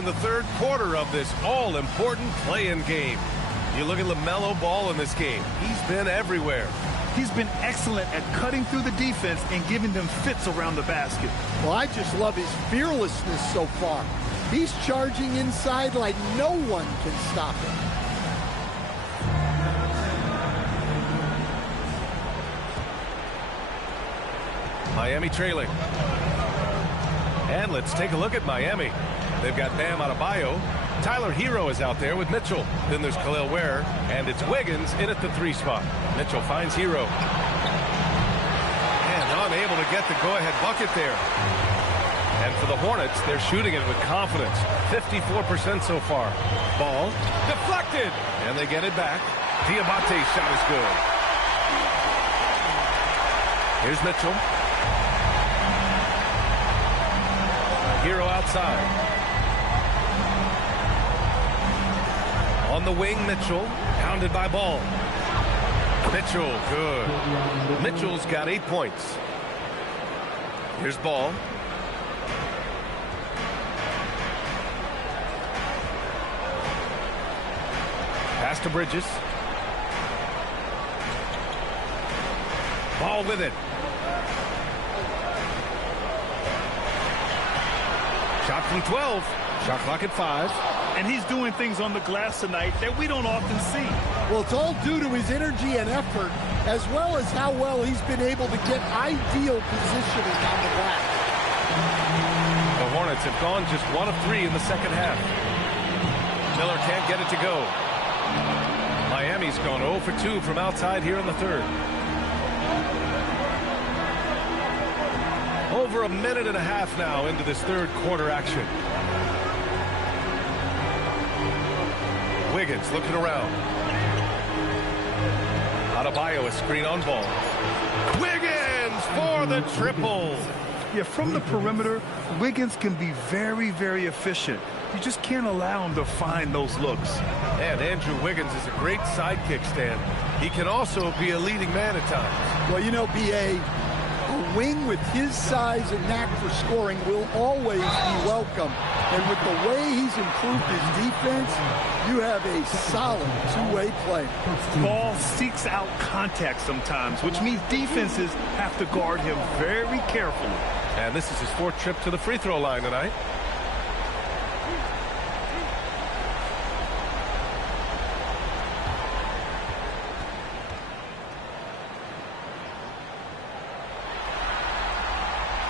in the third quarter of this all-important play-in game. You look at LaMelo Ball in this game. He's been everywhere. He's been excellent at cutting through the defense and giving them fits around the basket. Well, I just love his fearlessness so far. He's charging inside like no one can stop him. Miami trailing. And let's take a look at Miami. They've got Bam Adebayo. Tyler Hero is out there with Mitchell. Then there's Khalil Ware, and it's Wiggins in at the 3 spot. Mitchell finds Hero. And unable to get the go-ahead bucket there. And for the Hornets, they're shooting it with confidence. 54% so far. Ball deflected, and they get it back. Diabate's shot is good. Here's Mitchell. Hero outside. On the wing, Mitchell, pounded by Ball. Mitchell, good. Mitchell's got 8 points. Here's Ball. Pass to Bridges. Ball with it. Shot from 12. Shot clock at 5. And he's doing things on the glass tonight that we don't often see. Well, it's all due to his energy and effort, as well as how well he's been able to get ideal positioning on the glass. The Hornets have gone just 1 of 3 in the second half. Miller can't get it to go. Miami's gone 0 for 2 from outside here in the third. Over a minute and a half now into this third quarter action. Wiggins looking around. Adebayo a screen on Ball. Wiggins for the triple. Yeah, from the perimeter, Wiggins can be very, very efficient. You just can't allow him to find those looks. And Andrew Wiggins is a great sidekick, Stan. He can also be a leading man at times. Well, you know, B.A., a wing with his size and knack for scoring will always be welcome. And with the way he's improved his defense, you have a solid two-way play. Ball seeks out contact sometimes, which means defenses have to guard him very carefully. And this is his 4th trip to the free throw line tonight.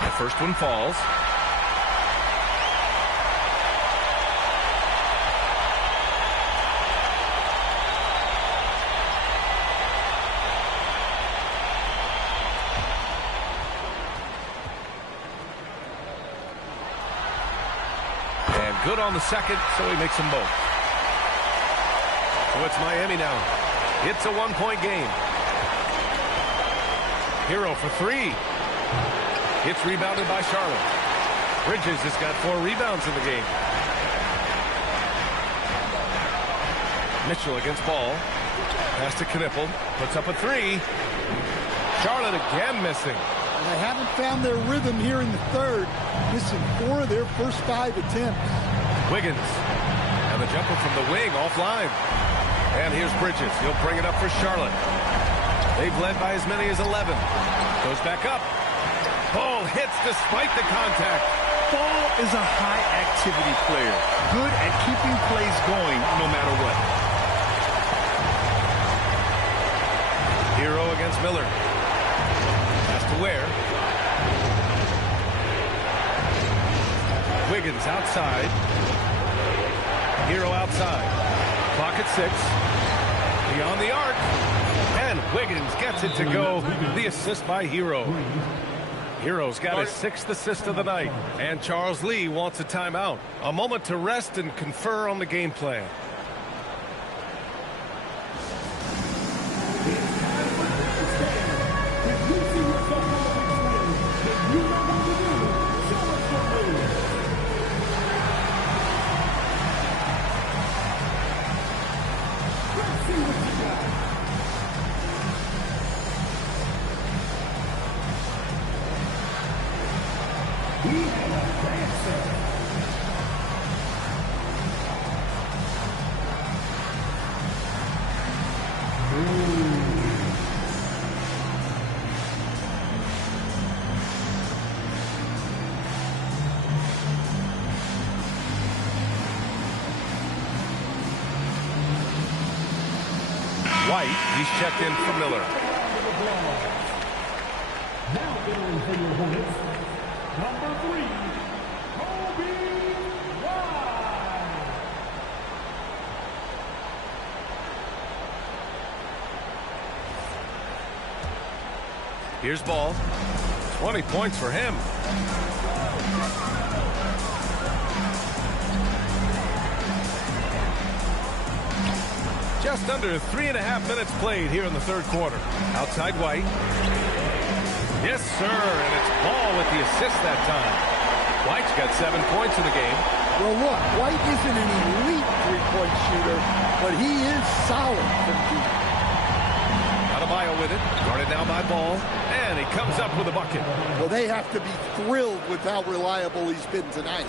The first one falls. Good on the second, so he makes them both. So it's Miami now. It's a 1-point game. Hero for 3. It's rebounded by Charlotte. Bridges has got 4 rebounds in the game. Mitchell against Ball. Pass to Knippel. Puts up a 3. Charlotte again missing. They haven't found their rhythm here in the third, missing 4 of their first 5 attempts. Wiggins, and the jumper from the wing offline. And here's Bridges. He'll bring it up for Charlotte. They've led by as many as 11. Goes back up. Ball hits despite the contact. Ball is a high-activity player, good at keeping plays going no matter what. Hero against Miller. Pass to Ware. Wiggins outside. Hero outside. Clock at 6. Beyond the arc. And Wiggins gets it to go. The assist by Hero. Hero's got his 6th assist of the night. And Charles Lee wants a timeout. A moment to rest and confer on the game plan. White, he's checked in for Miller. Now entering for your Hornets, number 3, Kobe White. Here's Ball. 20 points for him. Just under 3.5 minutes played here in the third quarter. Outside White. Yes, sir, and it's Ball with the assist that time. White's got 7 points in the game. Well, look, White isn't an elite three-point shooter, but he is solid from deep. Adebayo with it, guarded now by Ball, and he comes up with a bucket. Well, they have to be thrilled with how reliable he's been tonight.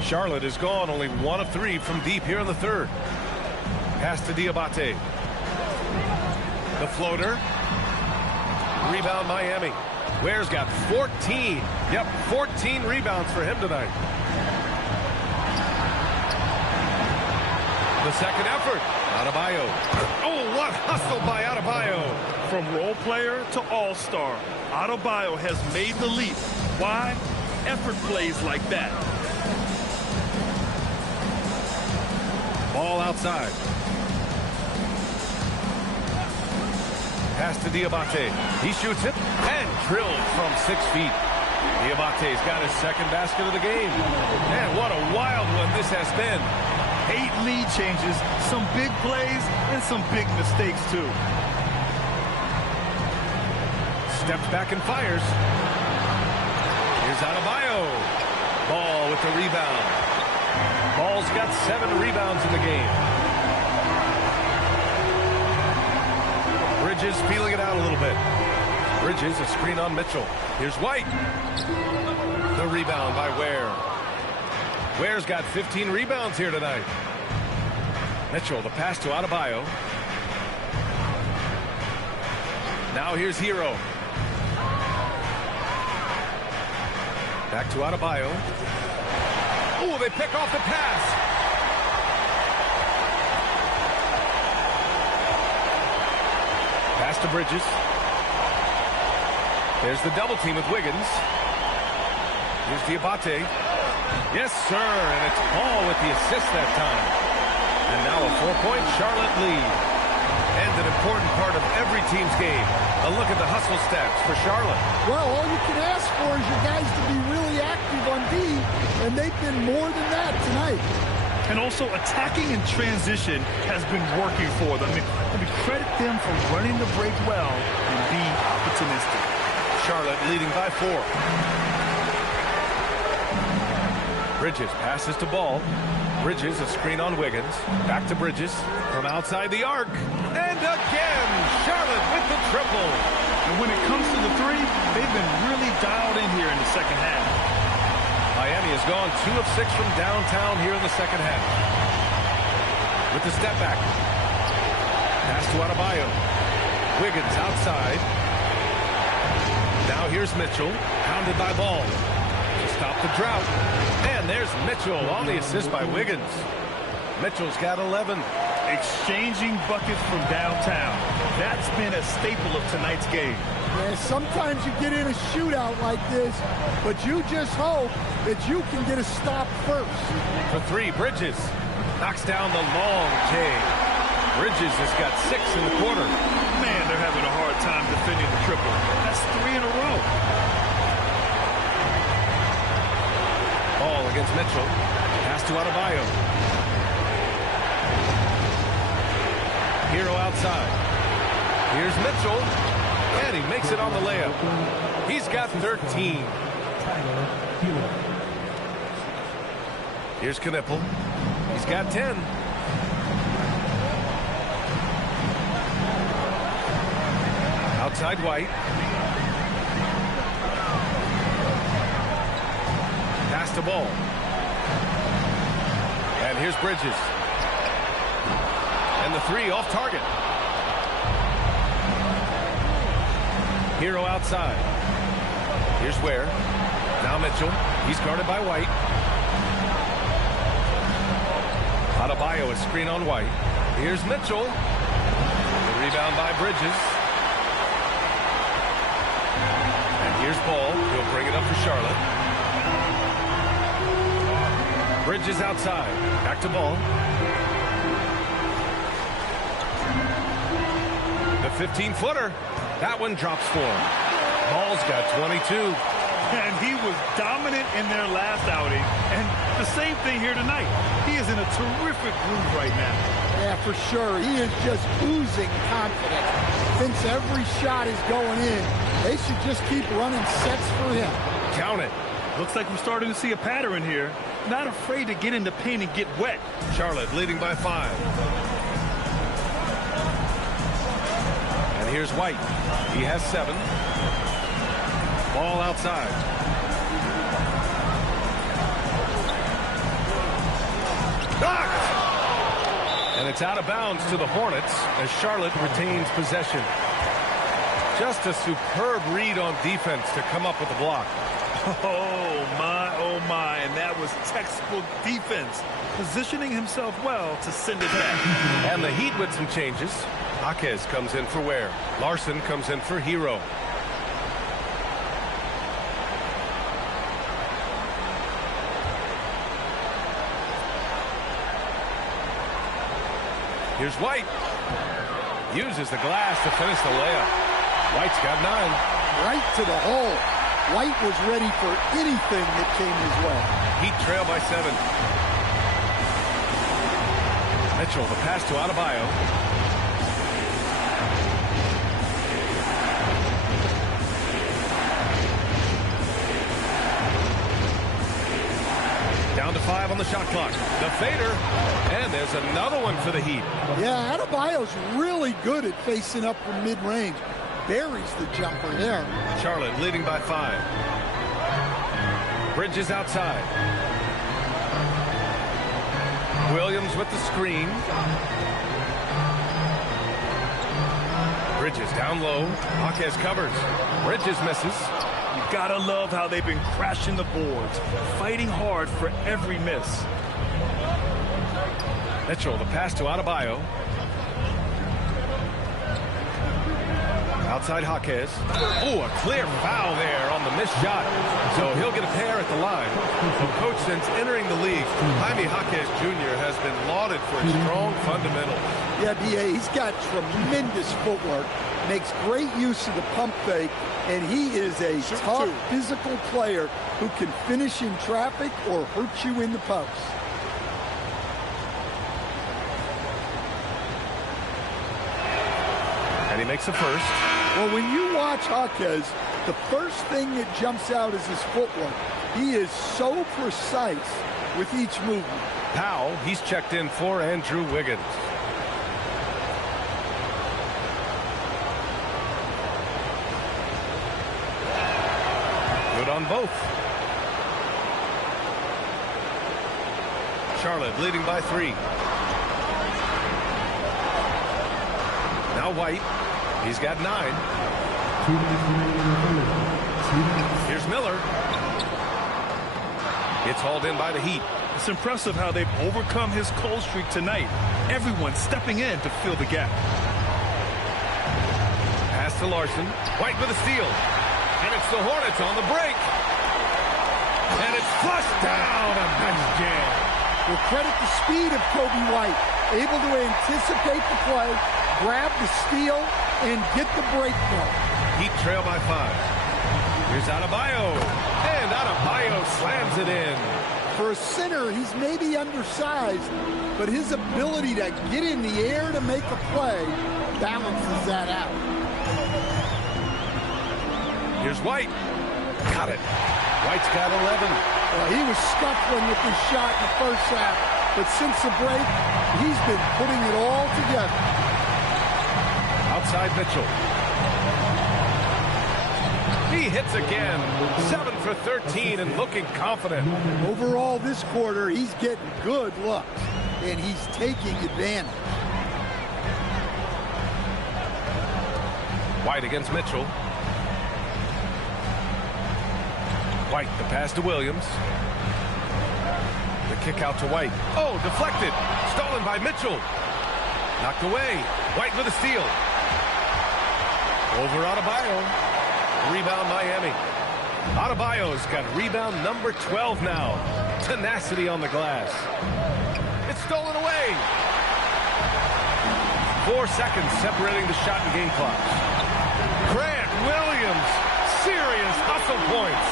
Charlotte has gone only 1 of 3 from deep here in the third. Pass to Diabate. The floater. Rebound Miami. Ware's got 14. Yep, 14 rebounds for him tonight. The second effort. Adebayo. Oh, what hustle by Adebayo. From role player to all-star, Adebayo has made the leap. Why? Effort plays like that. Ball outside. Pass to Diabate. He shoots it and drills from 6 feet. Diabate's got his second basket of the game. And what a wild one this has been. 8 lead changes, some big plays, and some big mistakes, too. Steps back and fires. Here's Adebayo. Ball with the rebound. Ball's got 7 rebounds in the game. Bridges feeling it out a little bit. Bridges, a screen on Mitchell. Here's White. The rebound by Ware. Ware's got 15 rebounds here tonight. Mitchell, the pass to Adebayo. Now here's Hero. Back to Adebayo. Oh, they pick off the pass. Pass to Bridges. There's the double team with Wiggins. Here's Diabate. Yes, sir, and it's Ball with the assist that time. And now a 4-point Charlotte lead. And an important part of every team's game. A look at the hustle stats for Charlotte. Well, all you can ask for is your guys to be really active on D, and they've been more than that tonight. And also, attacking in transition has been working for them. Let me credit them for running the break well and being opportunistic. Charlotte leading by 4. Bridges passes to Ball. Bridges, a screen on Wiggins. Back to Bridges from outside the arc. And again, Charlotte with the triple. And when it comes to the 3, they've been really dialed in here in the second half. Miami has gone 2 of 6 from downtown here in the second half. With the step back. Pass to Adebayo. Wiggins outside. Now here's Mitchell, pounded by Ball. To stop the drought. And there's Mitchell on the assist by Wiggins. Mitchell's got 11. Exchanging buckets from downtown. That's been a staple of tonight's game. Yeah, sometimes you get in a shootout like this, but you just hope that you can get a stop first. For 3, Bridges knocks down the long J. Bridges has got 6 in the quarter. Man, they're having a hard time defending the triple. That's 3 in a row. Ball against Mitchell. Pass to Adebayo. Hero outside. Here's Mitchell. And he makes it on the layup. He's got 13. Here's Knipple. He's got 10. Outside White. Pass to Ball. And here's Bridges. And the 3 off target. Hero outside. Here's Ware. Now Mitchell. He's guarded by White. Adebayo is screen on White. Here's Mitchell. Rebound by Bridges. And here's Ball. He'll bring it up for Charlotte. Bridges outside. Back to Ball. The 15-footer. That one drops for him. Ball's got 22. And he was dominant in their last outing. And the same thing here tonight. He is in a terrific groove right now. Yeah, for sure. He is just oozing confidence. Thinks every shot is going in. They should just keep running sets for him. Count it. Looks like we're starting to see a pattern here. Not afraid to get in the paint and get wet. Charlotte leading by 5. And here's White. He has 7. Ball outside. Knocked! And it's out of bounds to the Hornets as Charlotte retains possession. Just a superb read on defense to come up with the block. Oh my, and that was textbook defense. Positioning himself well to send it back. And the Heat with some changes. Jaquez comes in for Ware. Larson comes in for Hero. Here's White. Uses the glass to finish the layup. White's got 9. Right to the hole. White was ready for anything that came his way. Heat trail by 7. Mitchell, the pass to Adebayo. Down to 5 on the shot clock. The fader. And there's another one for the Heat. Yeah, Adebayo's really good at facing up from mid-range. Buries the jumper there. Charlotte leading by 5. Bridges outside. Williams with the screen. Bridges down low. Jaquez covers. Bridges misses. You gotta love how they've been crashing the boards, fighting hard for every miss. Mitchell, the pass to Adebayo. Outside Jaquez. Oh, a clear foul there on the missed shot. So he'll get a pair at the line. Well, coach, since entering the league, Jaime Jaquez Jr. has been lauded for his strong fundamentals. Yeah, B.A., he's got tremendous footwork, makes great use of the pump fake, and he is a tough physical player who can finish in traffic or hurt you in the post. And he makes the first. Well, when you watch Jaquez, the first thing that jumps out is his footwork. He is so precise with each movement. Powell, he's checked in for Andrew Wiggins. Good on both. Charlotte leading by 3. Now White. He's got 9. Here's Miller. It's hauled in by the Heat. It's impressive how they've overcome his cold streak tonight. Everyone stepping in to fill the gap. Pass to Larson. White with a steal. And it's the Hornets on the break. And it's flushed down. A nice jam. Well, credit the speed of Kobe White. Able to anticipate the play, grab the steal, and get the break going. Heat trail by 5. Here's Adebayo. And Adebayo slams it in. For a center, he's maybe undersized, but his ability to get in the air to make a play balances that out. Here's White. Got it. White's got 11. Well, he was scuffling with his shot in the first half, but since the break, he's been putting it all together. Outside Mitchell. He hits again. 7 for 13 and looking confident. Overall, this quarter, he's getting good looks, and he's taking advantage. White against Mitchell. White, the pass to Williams. The kick out to White. Oh, deflected. Stolen by Mitchell. Knocked away. White with a steal. Over Adebayo. Rebound Miami. Adebayo's got rebound number 12 now. Tenacity on the glass. It's stolen away. 4 seconds separating the shot and game clocks. Grant Williams. Serious hustle points.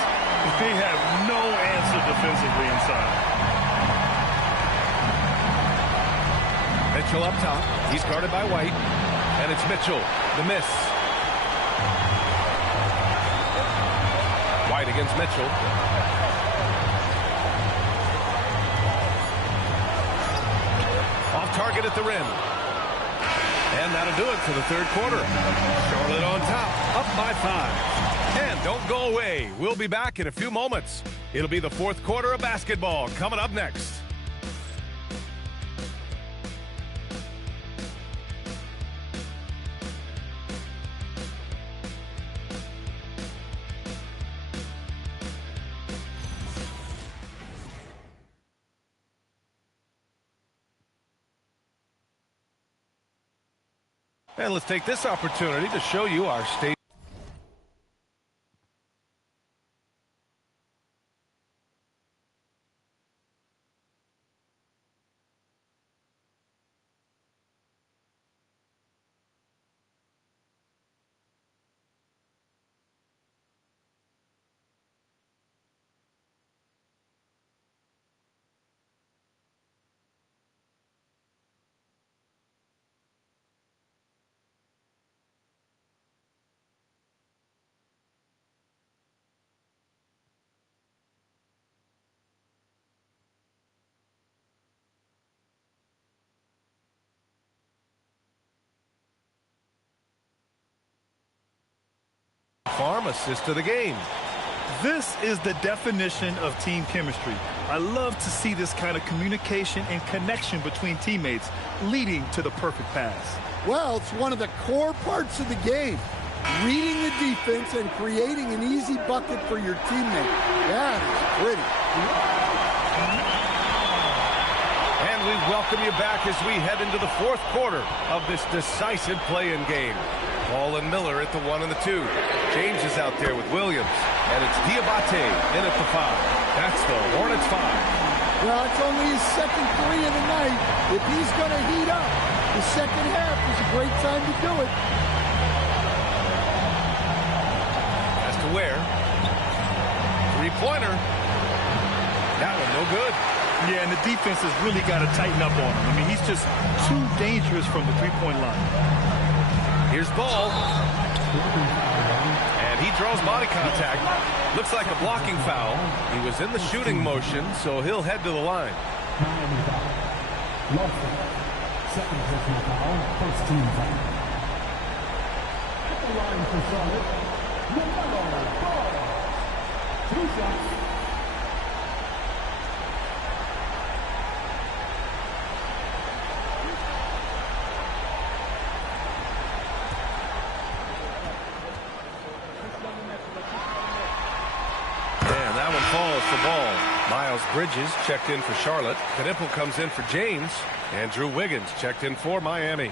They have no answer defensively inside. Mitchell up top. He's guarded by White. And it's Mitchell. The miss. White against Mitchell. Off target at the rim. And that'll do it for the third quarter. Charlotte on top, up by 5. And don't go away. We'll be back in a few moments. It'll be the fourth quarter of basketball coming up next. And let's take this opportunity to show you our state. Farm assist of the game. This is the definition of team chemistry. I love to see this kind of communication and connection between teammates leading to the perfect pass. Well, it's one of the core parts of the game. Reading the defense and creating an easy bucket for your teammate. That is pretty. And we welcome you back as we head into the fourth quarter of this decisive play-in game. Ball and Miller at the 1 and the 2. James is out there with Williams. And it's Diabate in at the 5. That's the Hornets 5. Well, it's only his second 3 of the night. If he's going to heat up, the second half is a great time to do it. Has to wear. Three-pointer. That one no good. Yeah, and the defense has really got to tighten up on him. I mean, he's just too dangerous from the three-point line. Here's Ball. And he draws body contact. Looks like a blocking foul. He was in the shooting motion, so he'll head to the line. Second personal foul, first team foul. At the line for Charlotte, LaMelo Ball. 2 shots. Miles Bridges checked in for Charlotte. Knipple comes in for James. And Drew Wiggins checked in for Miami.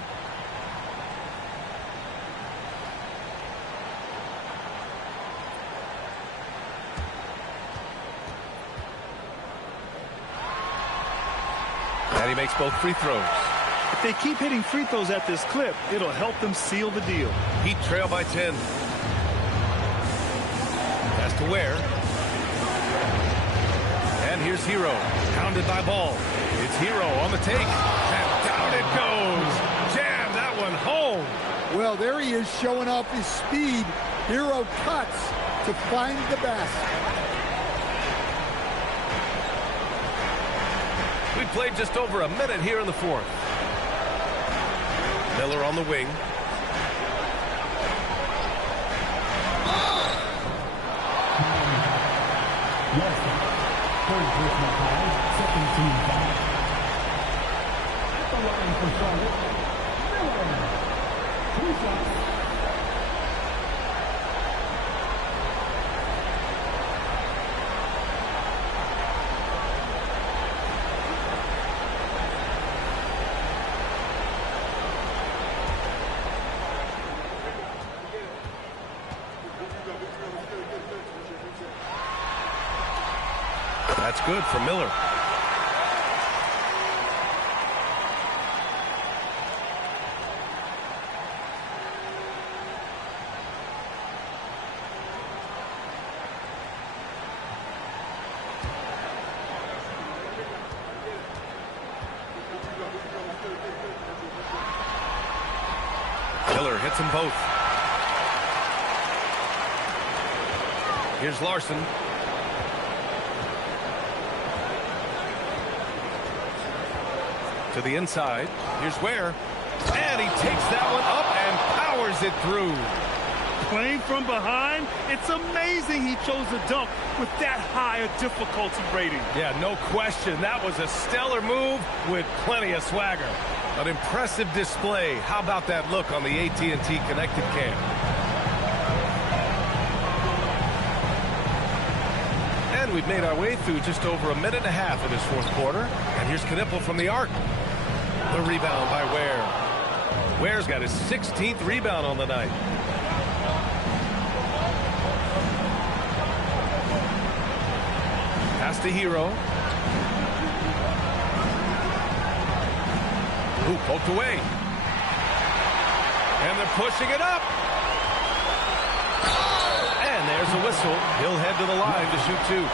And he makes both free throws. If they keep hitting free throws at this clip, it'll help them seal the deal. Heat trail by 10. Has to wear. And here's Hero. Pounded by Ball. It's Hero on the take. And down it goes. Jam that one home. Well, there he is showing off his speed. Hero cuts to find the basket. We played just over a minute here in the fourth. Miller on the wing. Third personal foul, second team foul. At the line for Charlotte, Miller. 2 shots. That's good for Miller. Miller hits them both. Here's Larson. To the inside. Here's Ware. And he takes that one up and powers it through. Playing from behind, it's amazing he chose a dunk with that high a difficulty rating. Yeah, no question. That was a stellar move with plenty of swagger. An impressive display. How about that look on the AT&T Connected Cam? And we've made our way through just over a minute and a half of this fourth quarter. And here's Knipple from the arc. The rebound by Ware. Ware's got his 16th rebound on the night. Pass to Hero. Ooh, poked away. And they're pushing it up. And there's a whistle. He'll head to the line to shoot two.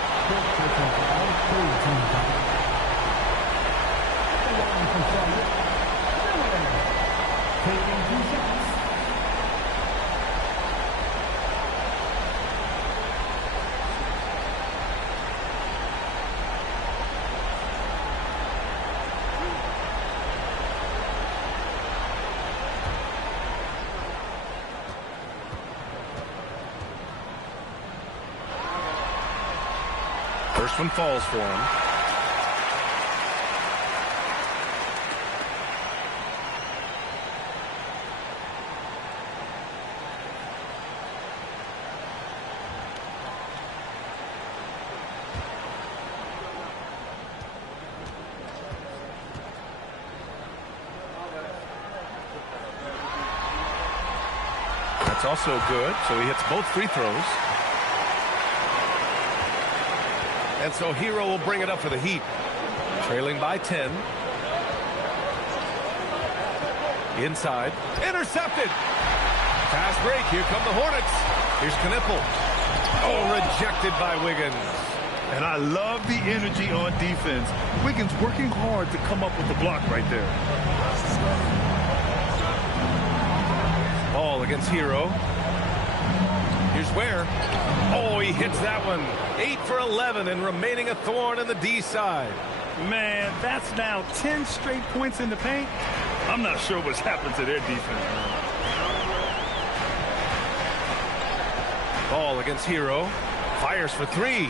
First one falls for him. That's also good, so he hits both free throws. And so Hero will bring it up for the Heat. Trailing by 10. Inside. Intercepted. Fast break. Here come the Hornets. Here's Knipple. Oh, rejected by Wiggins. And I love the energy on defense. Wiggins working hard to come up with the block right there. Ball against Hero. Here's Ware. Oh, he hits that one. 8 for 11 and remaining a thorn in the D side. Man, that's now 10 straight points in the paint. I'm not sure what's happened to their defense. Ball against Hero. Fires for three.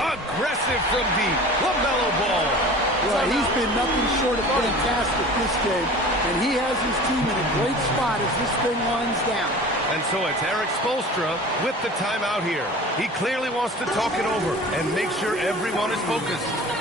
Aggressive from deep. LaMelo Ball. Well, he's been nothing short of fantastic this game, and he has his team in a great spot as this thing winds down. And so it's Eric Spoelstra with the timeout here. He clearly wants to talk it over and make sure everyone is focused.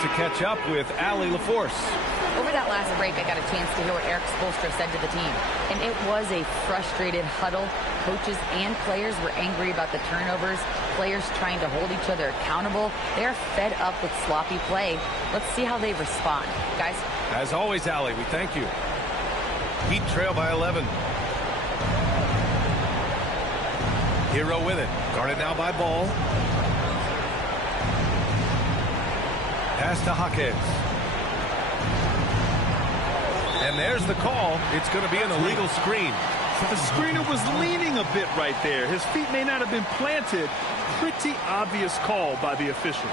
to catch up with Allie LaForce. Over that last break, I got a chance to hear what Eric Spoelstra said to the team. And it was a frustrated huddle. Coaches and players were angry about the turnovers. Players trying to hold each other accountable. They're fed up with sloppy play. Let's see how they respond. Guys? As always, Allie, we thank you. Heat trail by 11. Hero with it. Guarded now by Ball. Pass to Jaquez. And there's the call. It's going to be an illegal screen. The screener was leaning a bit right there. His feet may not have been planted. Pretty obvious call by the officials.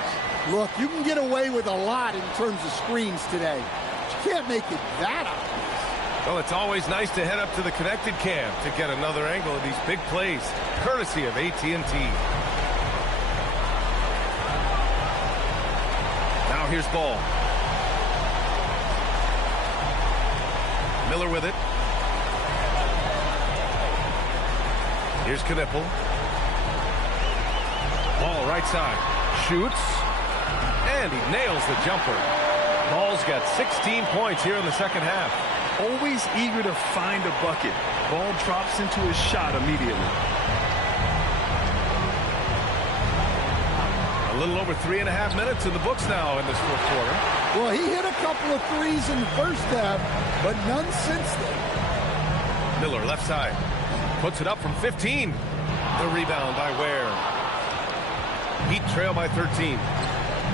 Look, you can get away with a lot in terms of screens today. But you can't make it that obvious. Well, it's always nice to head up to the connected cam to get another angle of these big plays, courtesy of AT&T. Now here's Ball. Miller with it. Here's Knipple. Ball right side. Shoots. And he nails the jumper. Ball's got 16 points here in the second half. Always eager to find a bucket. Ball drops into his shot immediately. A little over 3.5 minutes in the books now in this fourth quarter. Well, he hit a couple of threes in the first half, but none since then. Miller left side. Puts it up from 15. The rebound by Ware. Heat trail by 13.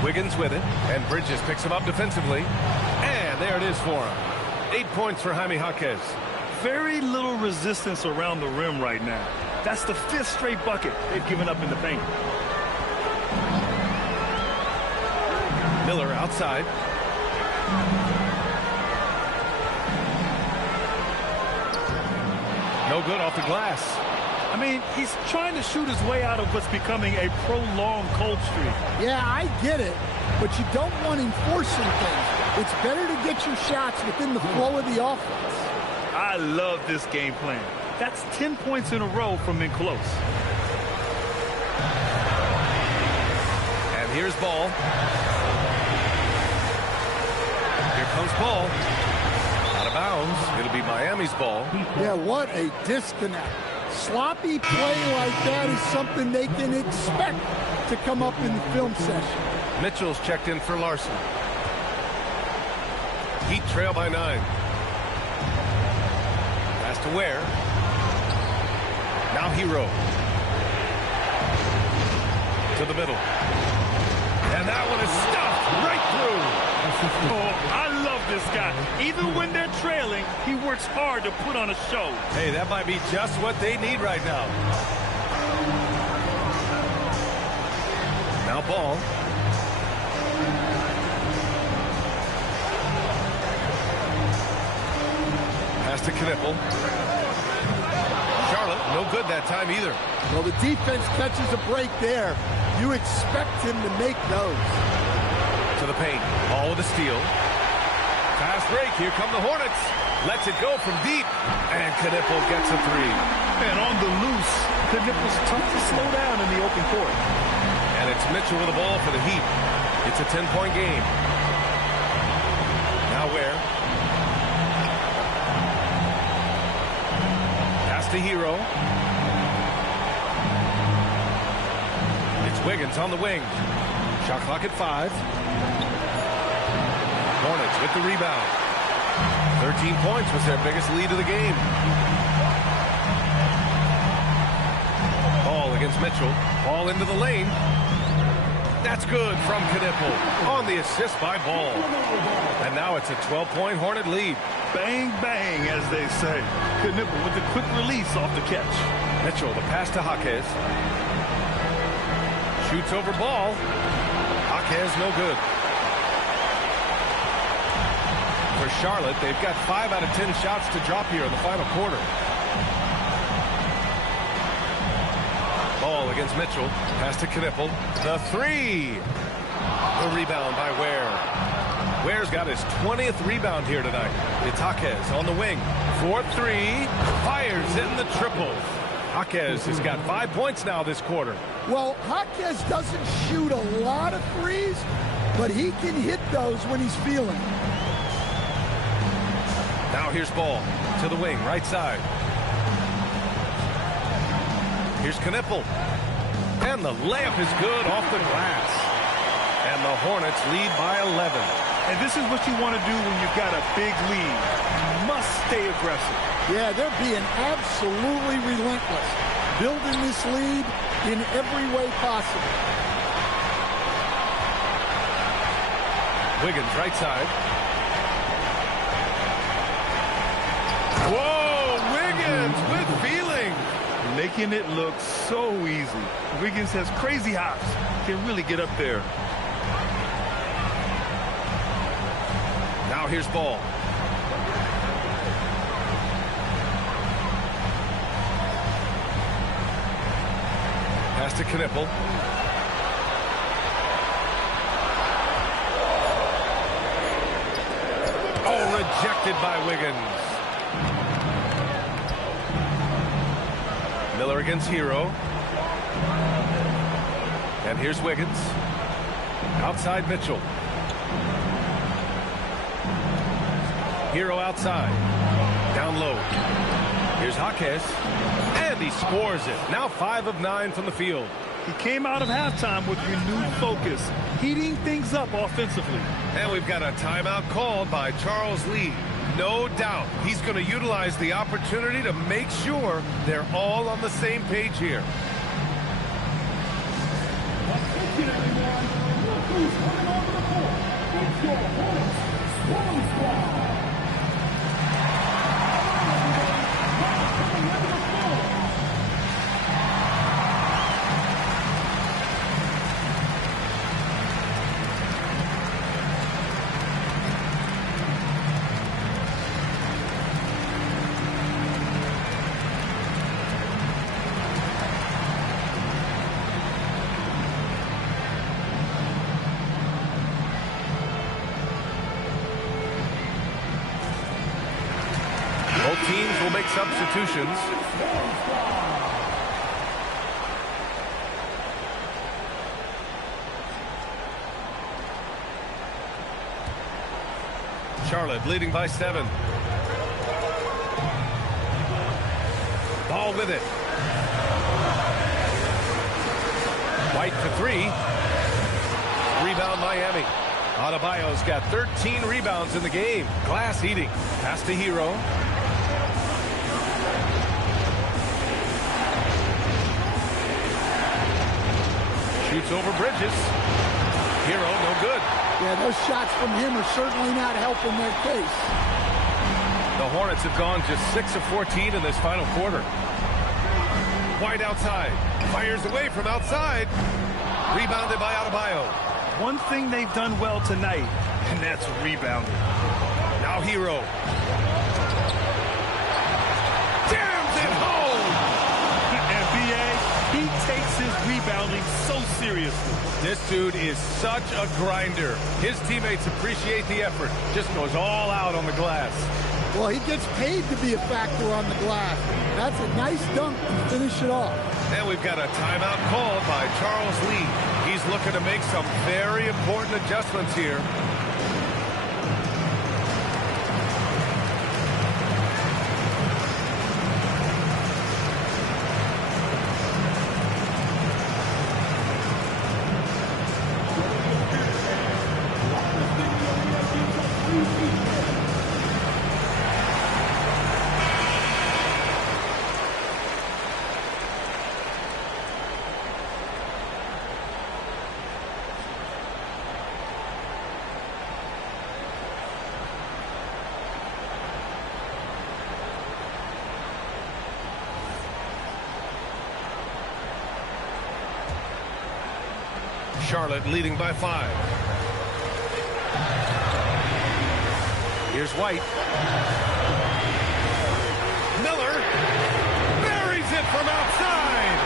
Wiggins with it. And Bridges picks him up defensively. And there it is for him. 8 points for Jaime Jaquez. Very little resistance around the rim right now. That's the 5th straight bucket they've given up in the paint. Miller outside. No good off the glass. I mean, he's trying to shoot his way out of what's becoming a prolonged cold streak. Yeah, I get it, but you don't want him forcing things. It's better to get your shots within the flow of the offense. I love this game plan. That's 10 points in a row from in close. And here's Ball. Here comes Ball. Out of bounds. It'll be Miami's ball. Yeah, what a disconnect. Sloppy play like that is something they can expect to come up in the film session. Mitchell's checked in for Larson. Heat trail by 9. Pass to Ware. Now Hero. To the middle. And that one is stuffed right through. Oh, I love this guy. Even when they're trailing, he works hard to put on a show. Hey, that might be just what they need right now. Now Ball. Pass to Knipple. Charlotte, no good that time either. Well, the defense catches a break there. You expect him to make those. To the paint. Ball with a steal. Fast break. Here come the Hornets. Lets it go from deep. And Knipple gets a 3. And on the loose, Knipple's tough to slow down in the open court. And it's Mitchell with the ball for the Heat. It's a 10-point game. Now Ware. Pass to Hero. It's Wiggins on the wing. Shot clock at 5. Hornets with the rebound. 13 points was their biggest lead of the game. Ball against Mitchell. Ball into the lane. That's good from Knipple on the assist by Ball. And now it's a 12-point Hornet lead. Bang, bang, as they say. Knipple with the quick release off the catch. Mitchell, the pass to Jaquez. Shoots over Ball. Jaquez, no good. For Charlotte, they've got 5 out of 10 shots to drop here in the final quarter. Ball against Mitchell. Pass to Knipple. The 3. The rebound by Ware. Ware's got his 20th rebound here tonight. It's Jaquez on the wing. 4-3. Fires in the triple. Jaquez has got 5 points now this quarter. Well, Jaquez doesn't shoot a lot of threes, but he can hit those when he's feeling it. Now here's Ball to the wing, right side. Here's Knippel. And the layup is good off the glass. And the Hornets lead by 11. And this is what you want to do when you've got a big lead. You must stay aggressive. Yeah, they're being absolutely relentless, building this lead in every way possible. Wiggins, right side. Whoa, Wiggins with feeling. Making it look so easy. Wiggins has crazy hops. Can really get up there. Now here's Ball. Pass to Knippel. Oh, rejected by Wiggins. Miller against Hero. And here's Wiggins. Outside Mitchell. Hero outside. Down low. Here's Jaquez. And he scores it. Now 5 of 9 from the field. He came out of halftime with renewed focus, heating things up offensively. And we've got a timeout called by Charles Lee. No doubt he's going to utilize the opportunity to make sure they're all on the same page here. Attention, everyone. Look who's coming onto the court. It's your Hornets Swarm Squad. Coming onto the floor. Both teams will make substitutions. Charlotte leading by 7. Ball with it. White to 3. Rebound Miami. Adebayo's got 13 rebounds in the game. Glass eating. Pass to Hero. Shoots over Bridges. Hero, no good. Yeah, those shots from him are certainly not helping their case. The Hornets have gone just 6 of 14 in this final quarter. White outside. Fires away from outside. Rebounded by Adebayo. One thing they've done well tonight, and that's rebounding. Now Hero. Jams it home! And B.A., he takes his rebounding so seriously. This dude is such a grinder. His teammates appreciate the effort. Just goes all out on the glass. Well, he gets paid to be a factor on the glass. That's a nice dunk to finish it off. And we've got a timeout called by Charles Lee. He's looking to make some very important adjustments here. Charlotte leading by 5. Here's White. Miller buries it from outside.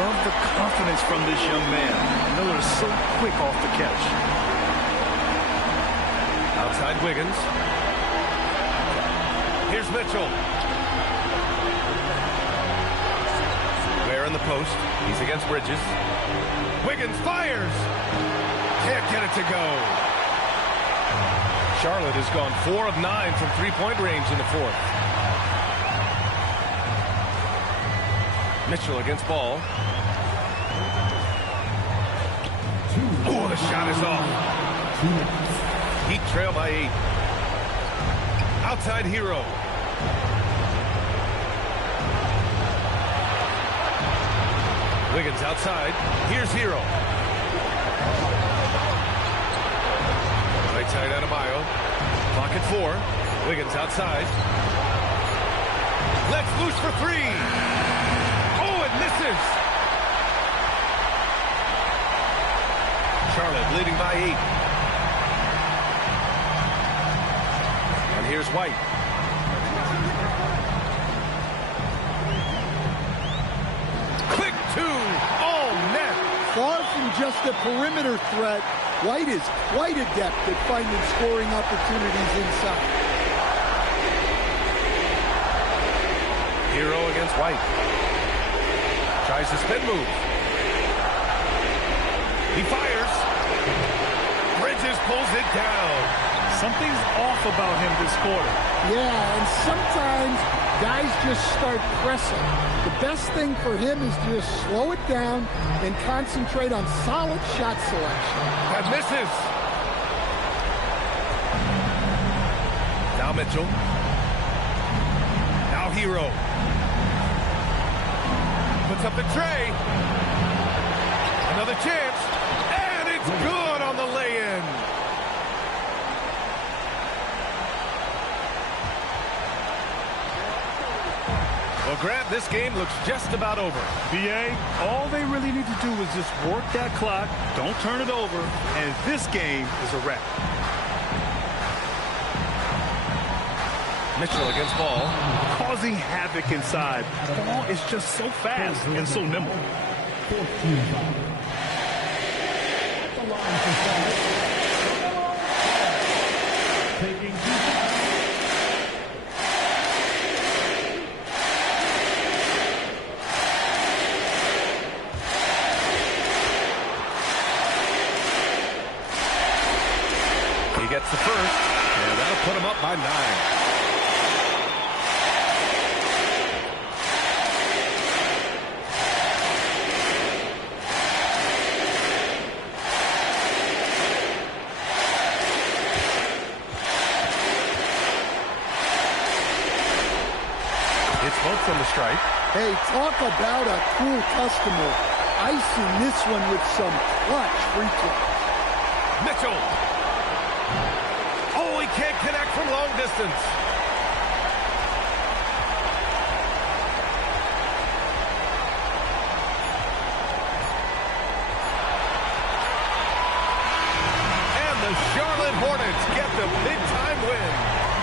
Love the confidence from this young man. Miller is so quick off the catch. Outside Wiggins. Here's Mitchell. Ware in the post. He's against Bridges. Wiggins fires. Can't get it to go. Charlotte has gone 4 of 9 from three-point range in the fourth. Mitchell against ball. Oh, the shot is off. Heat trail by 8. Outside Hero. Wiggins outside. Here's Hero. Right side Adebayo. Clock at 4. Wiggins outside. Lets loose for 3. Oh, it misses. Charlotte leading by 8. And here's White. Quick 2. Oh, net. Far from just a perimeter threat, White is quite adept at finding scoring opportunities inside. Hero against White. Tries the spin move. He fires. Bridges pulls it down. Something's off about him this quarter. Yeah, and sometimes guys just start pressing. The best thing for him is to just slow it down and concentrate on solid shot selection. That misses. Now Mitchell. Now Hero. Puts up the tray. Another chance. And it's good on the lay-in. Well, Grant, this game looks just about over. BA, all they really need to do is just work that clock, don't turn it over, and this game is a wrap. Mitchell against ball. Causing havoc inside. Ball is just so fast and so nimble. 14 foul. At the line for Charlotte. Taking 2 fouls. He gets the first, and that'll put him up by 9. Both from the stripe. Hey, talk about a cool customer. Icing this one with some clutch free throws. Mitchell. Oh, he can't connect from long distance. And the Charlotte Hornets get the big-time win.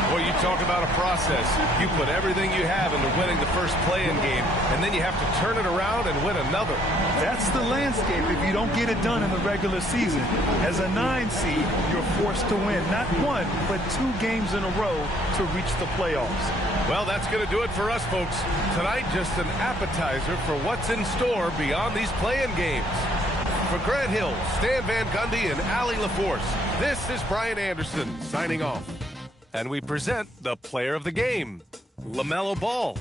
Well, you talk about a process. You put everything you have into winning the first play-in game, and then you have to turn it around and win another. That's the landscape if you don't get it done in the regular season. As a 9 seed, you're forced to win not 1, but 2 games in a row to reach the playoffs. Well, that's going to do it for us, folks. Tonight, just an appetizer for what's in store beyond these play-in games. For Grant Hill, Stan Van Gundy, and Allie LaForce, this is Brian Anderson signing off. And we present the player of the game, LaMelo Ball.